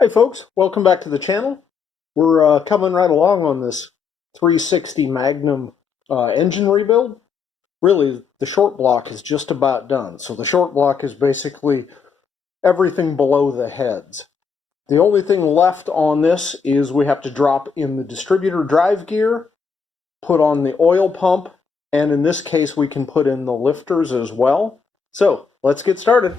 Hey folks, welcome back to the channel. We're coming right along on this 360 Magnum engine rebuild. Really, the short block is just about done. So the short block is basically everything below the heads. The only thing left on this is we have to drop in the distributor drive gear, put on the oil pump, and in this case we can put in the lifters as well. So let's get started.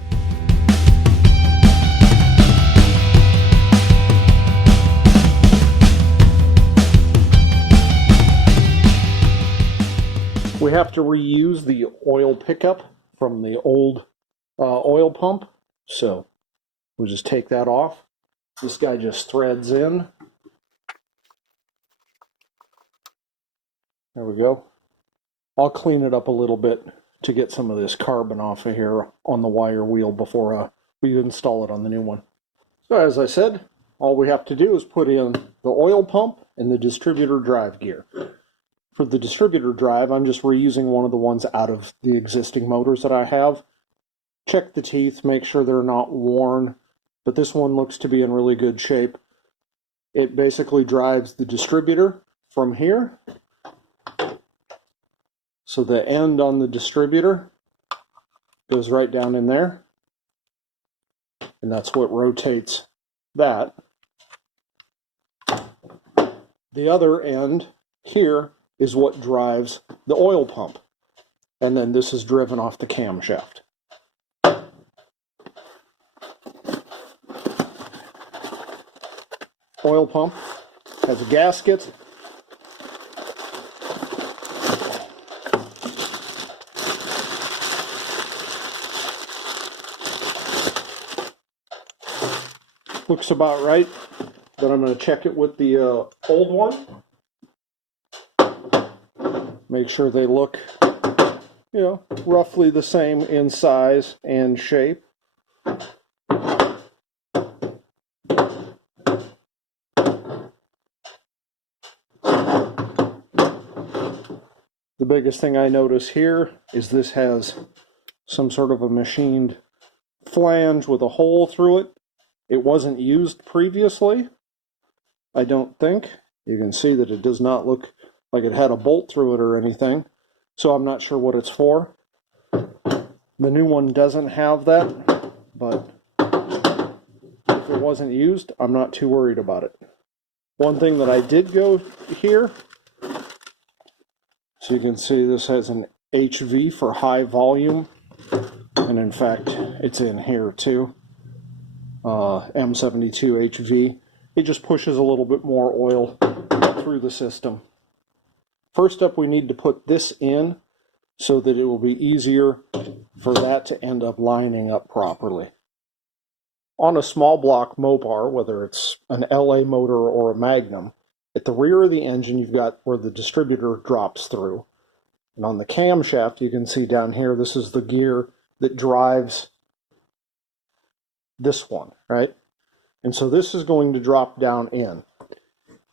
We have to reuse the oil pickup from the old oil pump, so we'll just take that off. This guy just threads in. There we go. I'll clean it up a little bit to get some of this carbon off of here on the wire wheel before we install it on the new one. So as I said, all we have to do is put in the oil pump and the distributor drive gear. For the distributor drive, I'm just reusing one of the ones out of the existing motors that I have. Check the teeth, make sure they're not worn, but this one looks to be in really good shape. It basically drives the distributor from here. So the end on the distributor goes right down in there, and that's what rotates that. The other end here is what drives the oil pump. And then this is driven off the camshaft. Oil pump has a gasket. Looks about right, but I'm going to check it with the old one. Make sure they look, roughly the same in size and shape. The biggest thing I notice here is this has some sort of a machined flange with a hole through it. It wasn't used previously, I don't think. You can see that it does not look like it had a bolt through it or anything, so I'm not sure what it's for. The new one doesn't have that, but if it wasn't used, I'm not too worried about it. One thing that I did go here, so you can see this has an HV for high volume, and in fact, it's in here too. M72 HV. It just pushes a little bit more oil through the system. First up, we need to put this in so that it will be easier for that to end up lining up properly. On a small block Mopar, whether it's an LA motor or a Magnum, at the rear of the engine you've got where the distributor drops through. And on the camshaft, you can see down here, this is the gear that drives this one, right? And so this is going to drop down in.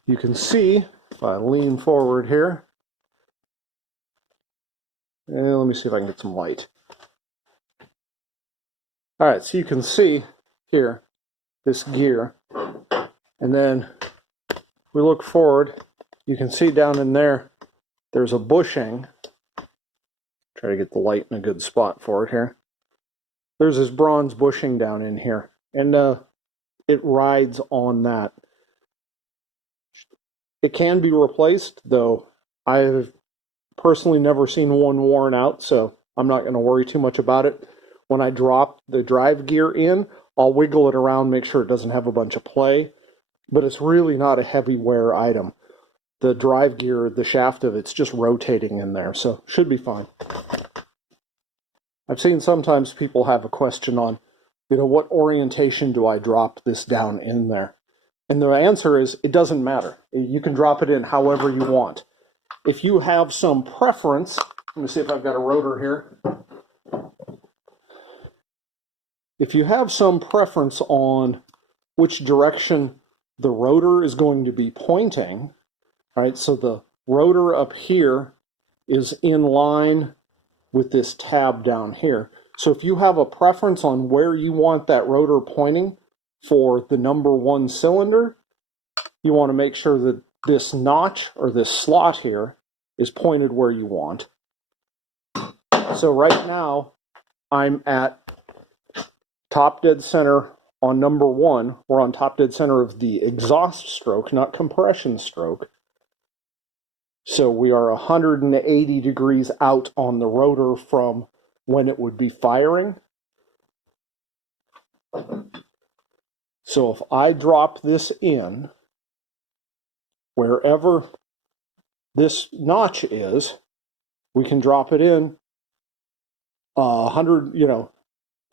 You can see, if I lean forward here, and let me see if I can get some light. All right, so you can see here this gear, and then we look forward, you can see down in there, there's a bushing. Try to get the light in a good spot for it here. There's this bronze bushing down in here, and it rides on that. It can be replaced, though I've personally never seen one worn out, so I'm not going to worry too much about it. When I drop the drive gear in, I'll wiggle it around, make sure it doesn't have a bunch of play, but it's really not a heavy wear item. The drive gear, the shaft of it's just rotating in there, so should be fine. I've seen sometimes people have a question on, what orientation do I drop this down in there? And the answer is, it doesn't matter. You can drop it in however you want. If you have some preference, let me see if I've got a rotor here. If you have some preference on which direction the rotor is going to be pointing, right? So the rotor up here is in line with this tab down here. So if you have a preference on where you want that rotor pointing, for the number 1 cylinder, you want to make sure that this notch or this slot here is pointed where you want. So right now I'm at top dead center on number 1. We're on top dead center of the exhaust stroke, not compression stroke. So we are 180 degrees out on the rotor from when it would be firing. So if I drop this in, wherever this notch is, we can drop it in 100,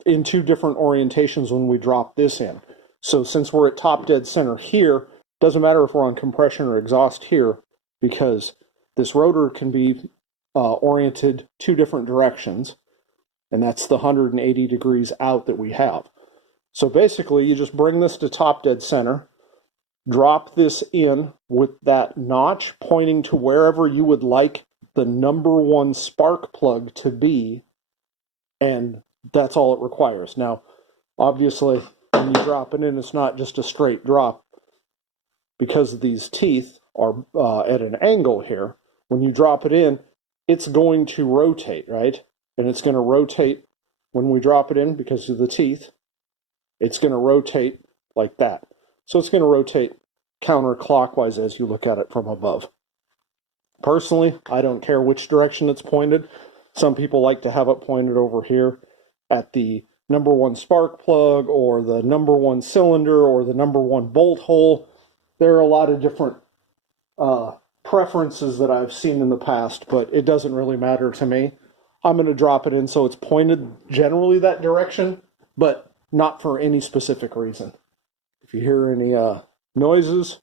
in 2 different orientations when we drop this in. So since we're at top dead center here, doesn't matter if we're on compression or exhaust here, because this rotor can be oriented 2 different directions, and that's the 180 degrees out that we have. So basically, you just bring this to top dead center, drop this in with that notch pointing to wherever you would like the number 1 spark plug to be, and that's all it requires. Now, obviously, when you drop it in, it's not just a straight drop. Because these teeth are at an angle here, when you drop it in, it's going to rotate, right? And it's going to rotate when we drop it in because of the teeth. It's going to rotate like that. So it's going to rotate counterclockwise as you look at it from above. Personally, I don't care which direction it's pointed. Some people like to have it pointed over here at the number 1 spark plug or the number 1 cylinder or the number 1 bolt hole. There are a lot of different preferences that I've seen in the past, but it doesn't really matter to me. I'm going to drop it in so it's pointed generally that direction, but not for any specific reason. If you hear any noises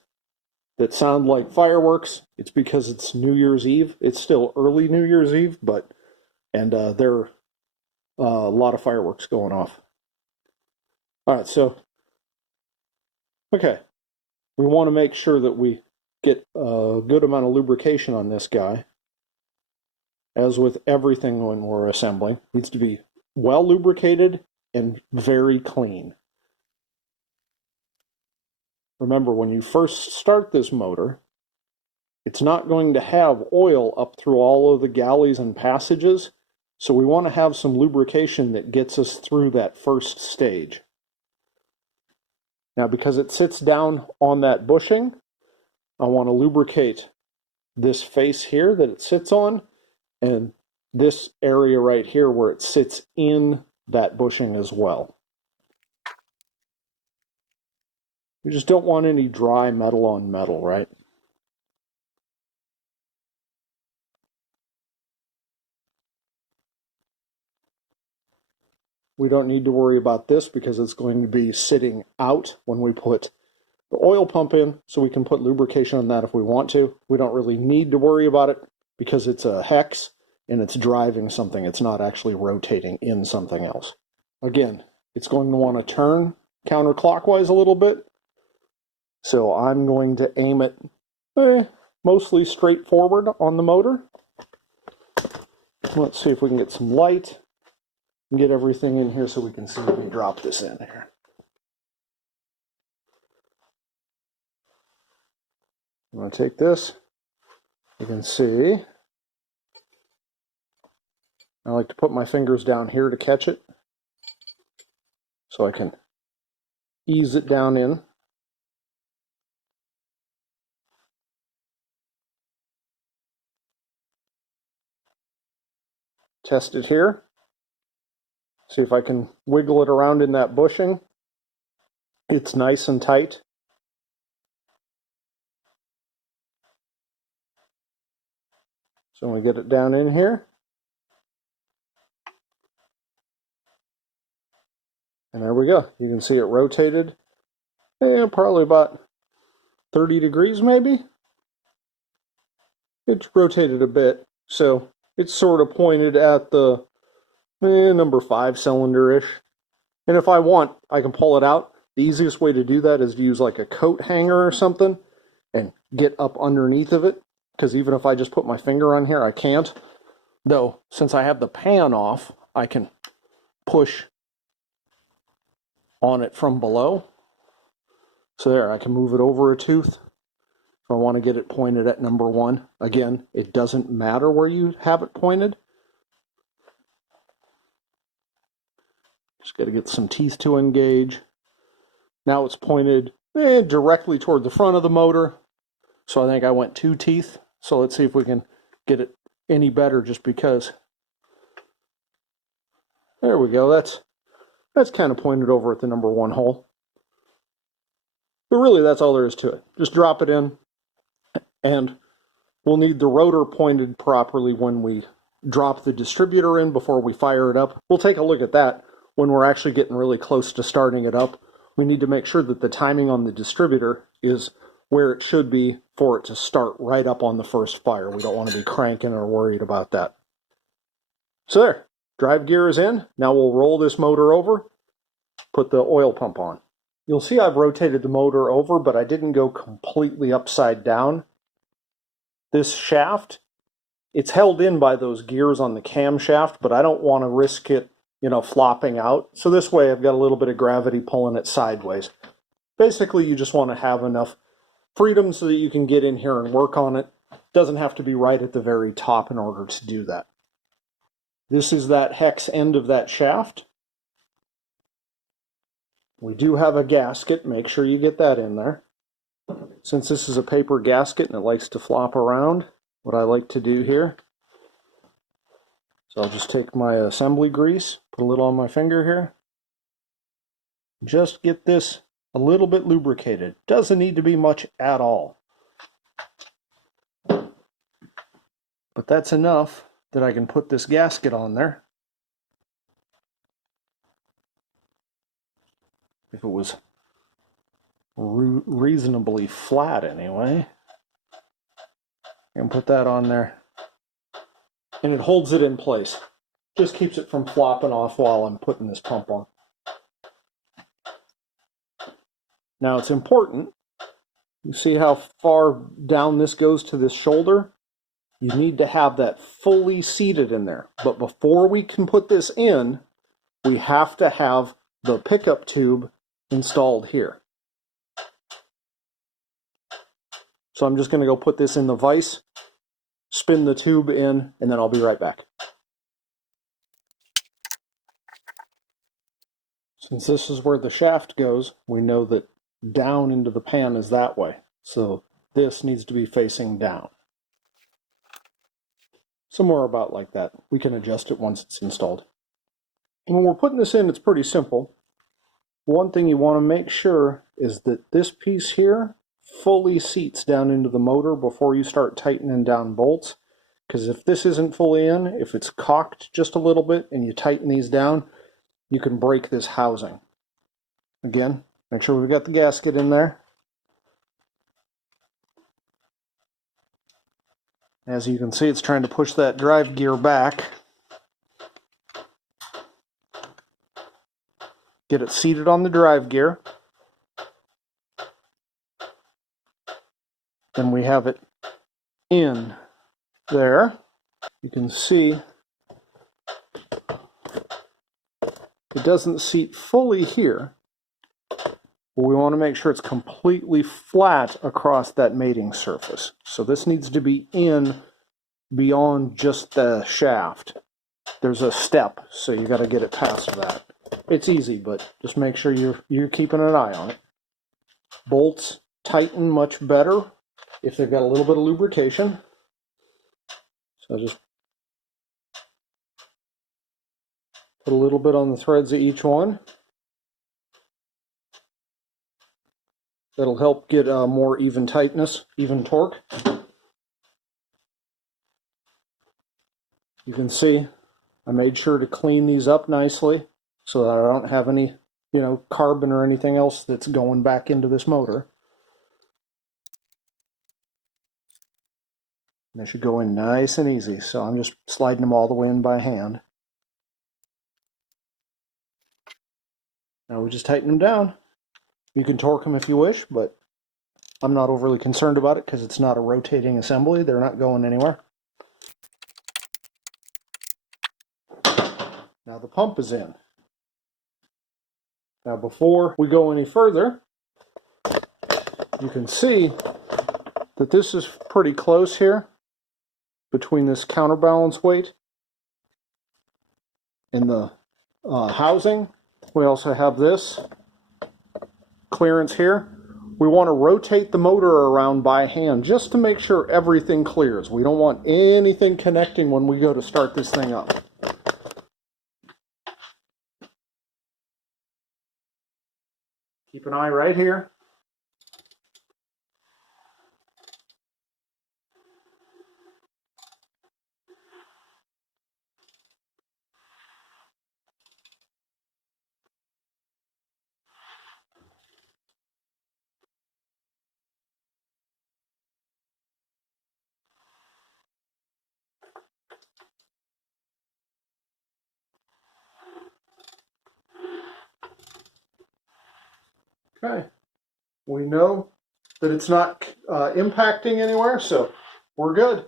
that sound like fireworks, it's because it's New Year's Eve. It's still early New Year's Eve, and there are a lot of fireworks going off. All right, so, okay. We want to make sure that we get a good amount of lubrication on this guy. As with everything when we're assembling, it needs to be well lubricated and very clean. Remember, when you first start this motor, it's not going to have oil up through all of the galleys and passages, so we want to have some lubrication that gets us through that first stage. Now, because it sits down on that bushing, I want to lubricate this face here that it sits on, and this area right here where it sits in that bushing as well. We just don't want any dry metal on metal, right? We don't need to worry about this because it's going to be sitting out when we put the oil pump in, so we can put lubrication on that if we want to. We don't really need to worry about it because it's a hex and it's driving something. It's not actually rotating in something else. Again, it's going to want to turn counterclockwise a little bit. So I'm going to aim it mostly straight forward on the motor. Let's see if we can get some light and get everything in here so we can see me drop this in here. I'm going to take this. You can see I like to put my fingers down here to catch it so I can ease it down in. Test it here. See if I can wiggle it around in that bushing. It's nice and tight. So when we get it down in here, and there we go. You can see it rotated, probably about 30 degrees maybe. It's rotated a bit, so it's sort of pointed at the number 5 cylinder-ish. And if I want, I can pull it out. The easiest way to do that is to use like a coat hanger or something and get up underneath of it, because even if I just put my finger on here, I can't. Though, since I have the pan off, I can push on it from below. So there, I can move it over a tooth if I want to get it pointed at number 1. Again, it doesn't matter where you have it pointed. Just got to get some teeth to engage. Now it's pointed directly toward the front of the motor. So I think I went 2 teeth. So let's see if we can get it any better just because. There we go. That's kind of pointed over at the number 1 hole. But really, that's all there is to it. Just drop it in, and we'll need the rotor pointed properly when we drop the distributor in before we fire it up. We'll take a look at that when we're actually getting really close to starting it up. We need to make sure that the timing on the distributor is where it should be for it to start right up on the first fire. We don't want to be cranking or worried about that. So there, drive gear is in. Now we'll roll this motor over, put the oil pump on. You'll see I've rotated the motor over, but I didn't go completely upside down. This shaft, it's held in by those gears on the camshaft, but I don't want to risk it, flopping out. So this way I've got a little bit of gravity pulling it sideways. Basically, you just want to have enough freedom so that you can get in here and work on it. Doesn't have to be right at the very top in order to do that. This is that hex end of that shaft. We do have a gasket. Make sure you get that in there. Since this is a paper gasket and it likes to flop around, what I like to do here, so I'll just take my assembly grease, put a little on my finger here. Just get this a little bit lubricated. Doesn't need to be much at all. But that's enough that I can put this gasket on there. If it was reasonably flat anyway. I can put that on there. And it holds it in place. Just keeps it from flopping off while I'm putting this pump on. Now it's important, you see how far down this goes to this shoulder? You need to have that fully seated in there. But before we can put this in, we have to have the pickup tube installed here. So I'm just going to go put this in the vise, spin the tube in, and then I'll be right back. Since this is where the shaft goes, we know that down into the pan is that way. So this needs to be facing down. Somewhere about like that. We can adjust it once it's installed. And when we're putting this in, it's pretty simple. One thing you want to make sure is that this piece here fully seats down into the motor before you start tightening down bolts. Because if this isn't fully in, if it's cocked just a little bit and you tighten these down, you can break this housing. Again, make sure we've got the gasket in there. As you can see, it's trying to push that drive gear back. Get it seated on the drive gear. Then we have it in there. You can see it doesn't seat fully here, but we want to make sure it's completely flat across that mating surface. So this needs to be in beyond just the shaft. There's a step, so you got to get it past that. It's easy, but just make sure you're keeping an eye on it. Bolts tighten much better if they've got a little bit of lubrication. So just put a little bit on the threads of each one. That'll help get more even tightness, even torque. You can see I made sure to clean these up nicely so that I don't have any, carbon or anything else that's going back into this motor. And they should go in nice and easy, so I'm just sliding them all the way in by hand. Now we just tighten them down. You can torque them if you wish, but I'm not overly concerned about it because it's not a rotating assembly. They're not going anywhere. Now the pump is in. Now before we go any further, You can see that this is pretty close here between this counterbalance weight and the housing. We also have this clearance here. We want to rotate the motor around by hand just to make sure everything clears. We don't want anything connecting when we go to start this thing up. Keep an eye right here. Okay, we know that it's not impacting anywhere, so we're good.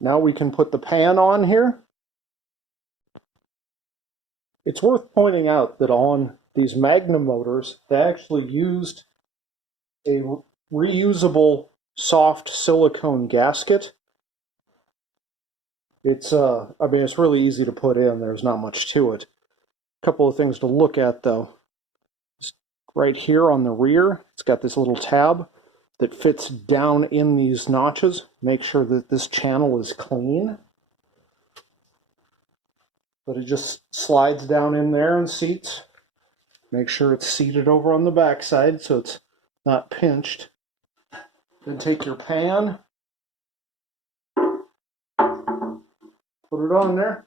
Now we can put the pan on here. It's worth pointing out that on these Magnum motors, they actually used a reusable soft silicone gasket. It's it's really easy to put in. There's not much to it. A couple of things to look at though. Just right here on the rear, it's got this little tab that fits down in these notches. Make sure that this channel is clean. But it just slides down in there and seats. Make sure it's seated over on the back side so it's not pinched. Then take your pan, put it on there.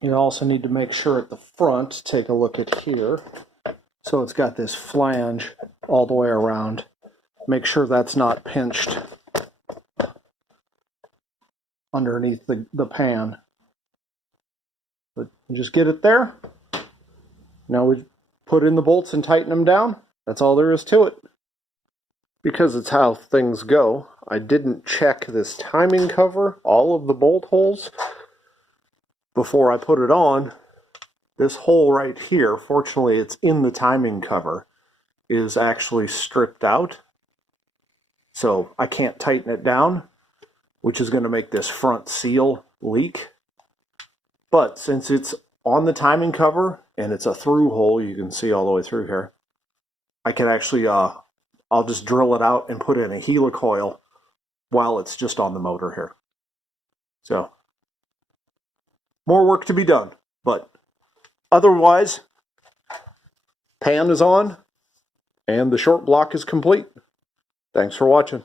You also need to make sure at the front, take a look at here. So it's got this flange all the way around. Make sure that's not pinched underneath the pan. But just get it there. Now we put in the bolts and tighten them down. That's all there is to it. Because it's how things go, I didn't check this timing cover, all of the bolt holes, before I put it on. This hole right here, fortunately it's in the timing cover, is actually stripped out. So I can't tighten it down, which is going to make this front seal leak. But since it's on the timing cover and it's a through hole, you can see all the way through here, I can actually, I'll just drill it out and put in a helicoil while it's just on the motor here. So, more work to be done, but otherwise, pan is on and the short block is complete. Thanks for watching.